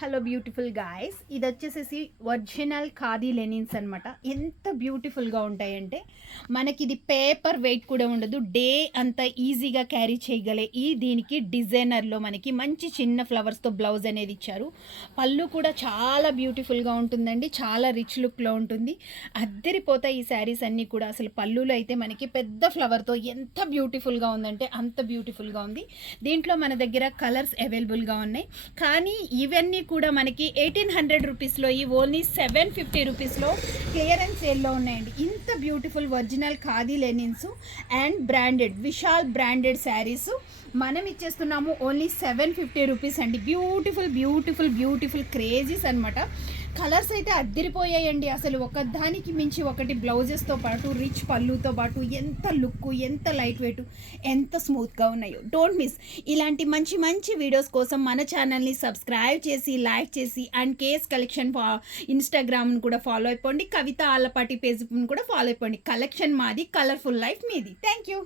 Hello beautiful guys, ఇది వచ్చేసేసి original khadi linens అనమాట. ఎంత బ్యూటిఫుల్గా ఉంటాయంటే మనకి ఇది పేపర్ వెయిట్ కూడా ఉండదు, డే అంతా ఈజీగా క్యారీ చేయగలే దీనికి డిజైనర్లో మనకి మంచి చిన్న ఫ్లవర్స్తో బ్లౌజ్ అనేది ఇచ్చారు. పళ్ళు కూడా చాలా బ్యూటిఫుల్గా ఉంటుందండి, చాలా రిచ్ లుక్లో ఉంటుంది. అద్దరిపోతాయి ఈ శారీస్ అన్నీ కూడా. అసలు పళ్ళులో అయితే మనకి పెద్ద ఫ్లవర్తో ఎంత బ్యూటిఫుల్గా ఉందంటే అంత బ్యూటిఫుల్గా ఉంది. దీంట్లో మన దగ్గర కలర్స్ అవైలబుల్గా ఉన్నాయి, కానీ ఇవన్నీ కూడా మనకి 1800 రూపీస్లో, ఈ ఓన్లీ 750 రూపీస్లో క్లియరెన్స్ సేల్లో ఉన్నాయండి. ఇంత beautiful original khadi linens and branded Vishal branded saris మనం ఇచ్చేస్తున్నాము ఓన్లీ 750 రూపీస్ అండి. బ్యూటిఫుల్ బ్యూటిఫుల్ బ్యూటిఫుల్ క్రేజీస్ అనమాట. కలర్స్ అయితే అద్దరిపోయాయండి. అసలు ఒకదానికి మించి ఒకటి, బ్లౌజెస్తో పాటు రిచ్ పళ్ళుతో పాటు ఎంత లుక్, ఎంత లైట్ వెయిట్, ఎంత స్మూత్గా ఉన్నాయో. Don't miss. ఇలాంటి మంచి మంచి వీడియోస్ కోసం మన ఛానల్ని సబ్స్క్రైబ్ చేసి లైక్ చేసి అండ్ కేస్ కలెక్షన్ ఇన్స్టాగ్రామ్ను కూడా ఫాలో అయిపోండి. కవిత ఆలపాటి పేజ్ను కూడా ఫాలో అయిపోండి. కలెక్షన్ మాది, కలర్ఫుల్ లైఫ్ మీది. Thank you.